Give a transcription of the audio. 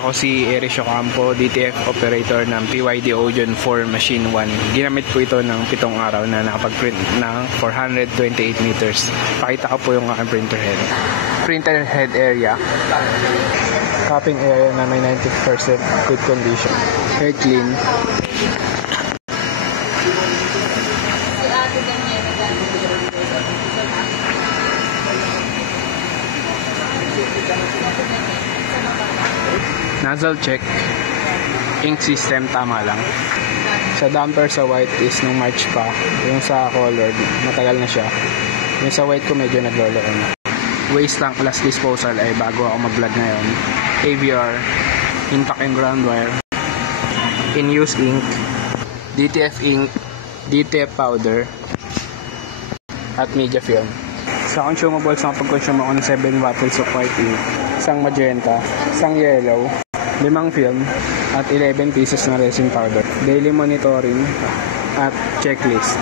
Ako si Eric Ocampo, DTF operator ng PYD Ojon 4 Machine 1. Ginamit po ito ng 7 araw na nakapag-print ng 428 meters. Pakita ko po yung aking printer head. Printer head area. Copying area na may 90% good condition. Hair clean. Nozzle check. Ink system tama lang. Sa damper sa white is nung March pa. Yung sa colored matagal na siya. Yung sa white ko medyo naglolo na. Waste tank last disposal ay bago ako mag-vlog ngayon. AVR, intact and ground wire, in-use ink, DTF ink, DTF powder, at media film. Sa consumables, nakapag-consume ako ng 7 bottles of white ink, isang magenta, isang yellow, 5 film, at 11 pieces na resin powder. Daily monitoring at checklist.